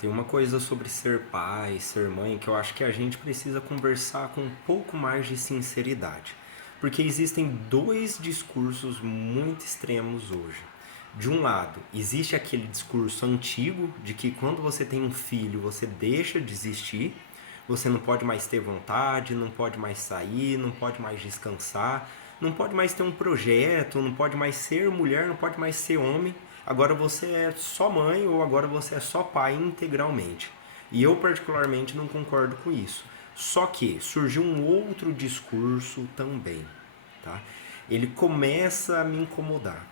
Tem uma coisa sobre ser pai, ser mãe, que eu acho que a gente precisa conversar com um pouco mais de sinceridade. Porque existem dois discursos muito extremos hoje. De um lado, existe aquele discurso antigo de que quando você tem um filho, você deixa de existir, você não pode mais ter vontade, não pode mais sair, não pode mais descansar, não pode mais ter um projeto, não pode mais ser mulher, não pode mais ser homem. Agora você é só mãe ou agora você é só pai integralmente. E eu particularmente não concordo com isso. Só que surgiu um outro discurso também, tá? Ele começa a me incomodar,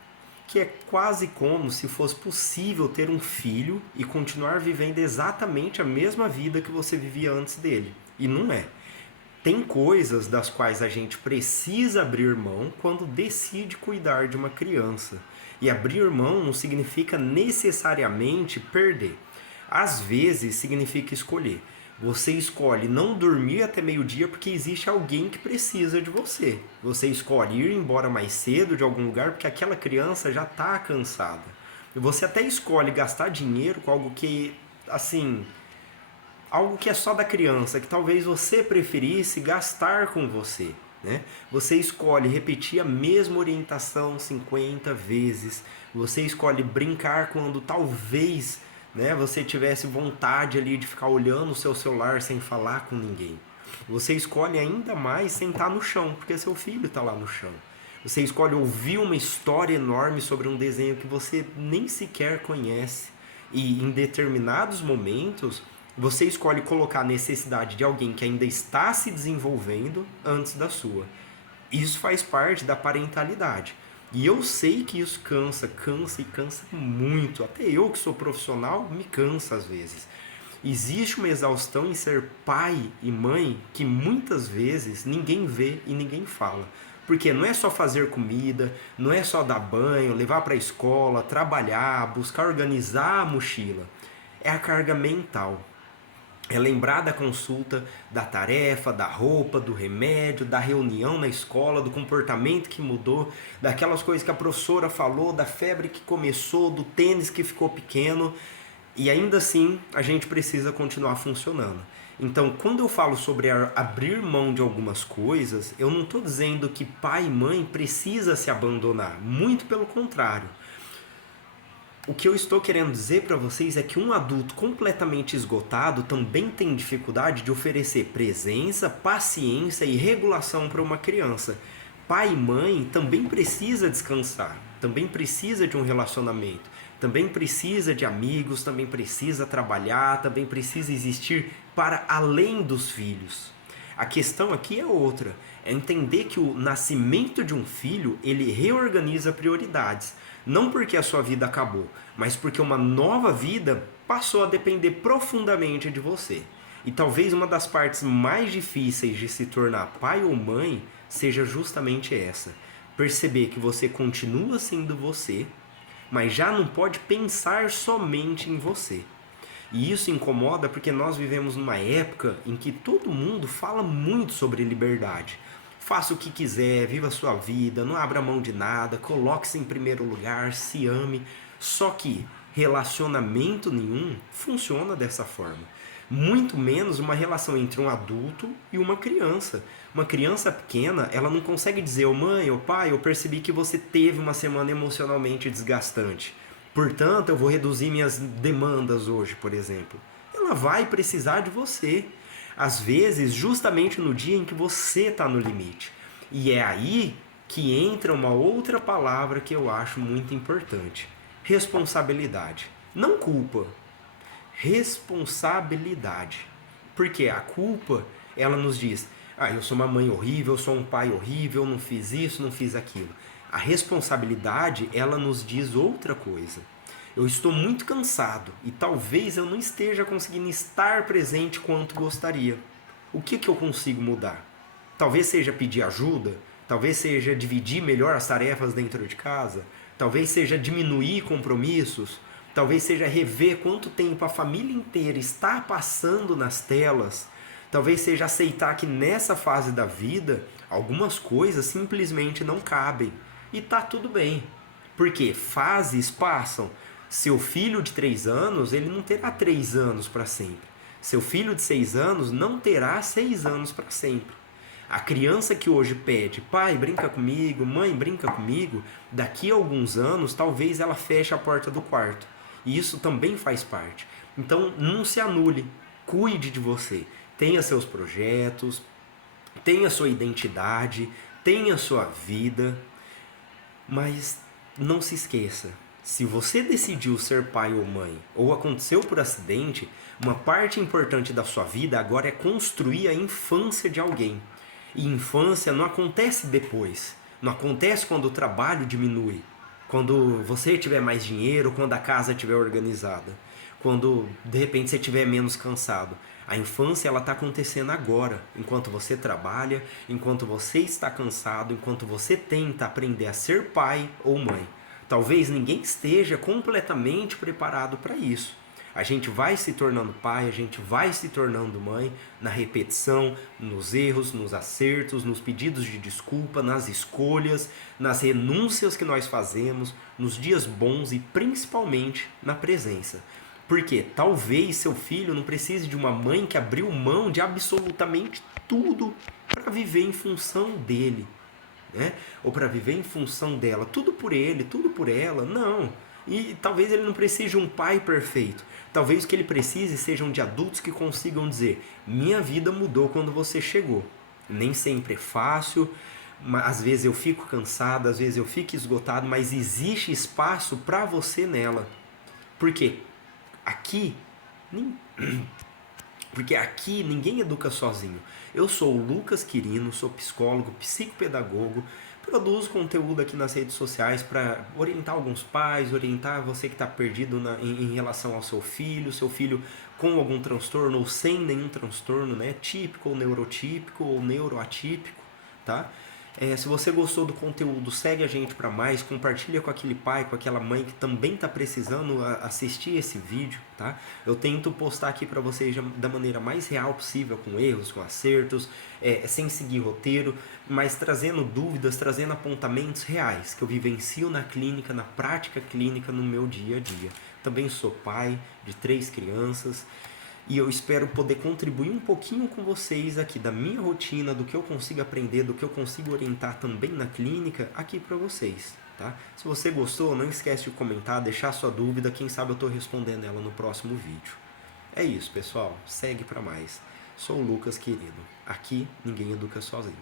que é quase como se fosse possível ter um filho e continuar vivendo exatamente a mesma vida que você vivia antes dele. E não é. Tem coisas das quais a gente precisa abrir mão quando decide cuidar de uma criança. E abrir mão não significa necessariamente perder. Às vezes significa escolher. Você escolhe não dormir até meio-dia porque existe alguém que precisa de você. Você escolhe ir embora mais cedo de algum lugar porque aquela criança já está cansada. E você até escolhe gastar dinheiro com algo que, assim, algo que é só da criança, que talvez você preferisse gastar com você. Né? Você escolhe repetir a mesma orientação 50 vezes. Você escolhe brincar quando talvez, né, você tivesse vontade ali de ficar olhando o seu celular sem falar com ninguém. Você escolhe ainda mais sentar no chão, porque seu filho está lá no chão. Você escolhe ouvir uma história enorme sobre um desenho que você nem sequer conhece. E em determinados momentos, você escolhe colocar a necessidade de alguém que ainda está se desenvolvendo antes da sua. Isso faz parte da parentalidade. E eu sei que isso cansa, cansa e cansa muito. Até eu que sou profissional me cansa às vezes. Existe uma exaustão em ser pai e mãe que muitas vezes ninguém vê e ninguém fala. Porque não é só fazer comida, não é só dar banho, levar para a escola, trabalhar, buscar organizar a mochila. É a carga mental. É lembrar da consulta, da tarefa, da roupa, do remédio, da reunião na escola, do comportamento que mudou, daquelas coisas que a professora falou, da febre que começou, do tênis que ficou pequeno. E ainda assim, a gente precisa continuar funcionando. Então, quando eu falo sobre abrir mão de algumas coisas, eu não estou dizendo que pai e mãe precisa se abandonar. Muito pelo contrário. O que eu estou querendo dizer para vocês é que um adulto completamente esgotado também tem dificuldade de oferecer presença, paciência e regulação para uma criança. Pai e mãe também precisa descansar, também precisa de um relacionamento, também precisa de amigos, também precisa trabalhar, também precisa existir para além dos filhos. A questão aqui é outra, é entender que o nascimento de um filho, ele reorganiza prioridades. Não porque a sua vida acabou, mas porque uma nova vida passou a depender profundamente de você. E talvez uma das partes mais difíceis de se tornar pai ou mãe seja justamente essa. Perceber que você continua sendo você, mas já não pode pensar somente em você. E isso incomoda porque nós vivemos numa época em que todo mundo fala muito sobre liberdade. Faça o que quiser, viva a sua vida, não abra mão de nada, coloque-se em primeiro lugar, se ame. Só que relacionamento nenhum funciona dessa forma. Muito menos uma relação entre um adulto e uma criança. Uma criança pequena, ela não consegue dizer, ô mãe, ô pai, eu percebi que você teve uma semana emocionalmente desgastante. Portanto, eu vou reduzir minhas demandas hoje, por exemplo. Ela vai precisar de você. Às vezes, justamente no dia em que você está no limite. E é aí que entra uma outra palavra que eu acho muito importante. Responsabilidade. Não culpa. Responsabilidade. Porque a culpa, ela nos diz, eu sou uma mãe horrível, eu sou um pai horrível, não fiz isso, não fiz aquilo. A responsabilidade, ela nos diz outra coisa. Eu estou muito cansado e talvez eu não esteja conseguindo estar presente quanto gostaria. O que eu consigo mudar? Talvez seja pedir ajuda, talvez seja dividir melhor as tarefas dentro de casa, talvez seja diminuir compromissos, talvez seja rever quanto tempo a família inteira está passando nas telas, talvez seja aceitar que nessa fase da vida algumas coisas simplesmente não cabem. E tá tudo bem, porque fases passam. Seu filho de 3 anos, ele não terá 3 anos para sempre. Seu filho de 6 anos não terá 6 anos para sempre. A criança que hoje pede, pai, brinca comigo, mãe, brinca comigo, daqui a alguns anos, talvez ela feche a porta do quarto. E isso também faz parte. Então, não se anule. Cuide de você. Tenha seus projetos, tenha sua identidade, tenha sua vida, mas não se esqueça, se você decidiu ser pai ou mãe, ou aconteceu por acidente, uma parte importante da sua vida agora é construir a infância de alguém. E infância não acontece depois, não acontece quando o trabalho diminui, quando você tiver mais dinheiro, quando a casa estiver organizada, quando de repente você estiver menos cansado. A infância ela está acontecendo agora, enquanto você trabalha, enquanto você está cansado, enquanto você tenta aprender a ser pai ou mãe. Talvez ninguém esteja completamente preparado para isso. A gente vai se tornando pai, a gente vai se tornando mãe na repetição, nos erros, nos acertos, nos pedidos de desculpa, nas escolhas, nas renúncias que nós fazemos, nos dias bons e principalmente na presença. Porque talvez seu filho não precise de uma mãe que abriu mão de absolutamente tudo para viver em função dele, né? Ou para viver em função dela, tudo por ele, tudo por ela. Não. E talvez ele não precise de um pai perfeito. Talvez o que ele precise sejam de adultos que consigam dizer: minha vida mudou quando você chegou. Nem sempre é fácil, às vezes eu fico cansado, às vezes eu fico esgotado, mas existe espaço para você nela. Por quê? Aqui, porque aqui ninguém educa sozinho. Eu sou o Lucas Quirino, sou psicólogo, psicopedagogo, produzo conteúdo aqui nas redes sociais para orientar alguns pais, orientar você que está perdido em relação ao seu filho com algum transtorno ou sem nenhum transtorno, né? Típico ou neurotípico ou neuroatípico, tá? Se você gostou do conteúdo, segue a gente para mais, compartilha com aquele pai, com aquela mãe que também está precisando assistir esse vídeo, tá? Eu tento postar aqui para vocês da maneira mais real possível, com erros, com acertos, sem seguir roteiro, mas trazendo dúvidas, trazendo apontamentos reais que eu vivencio na clínica, na prática clínica, no meu dia a dia. Também sou pai de 3 crianças. E eu espero poder contribuir um pouquinho com vocês aqui da minha rotina, do que eu consigo aprender, do que eu consigo orientar também na clínica aqui para vocês, tá? Se você gostou, não esquece de comentar, deixar sua dúvida, quem sabe eu estou respondendo ela no próximo vídeo. É isso, pessoal. Segue para mais. Sou o Lucas Querido. Aqui ninguém educa sozinho.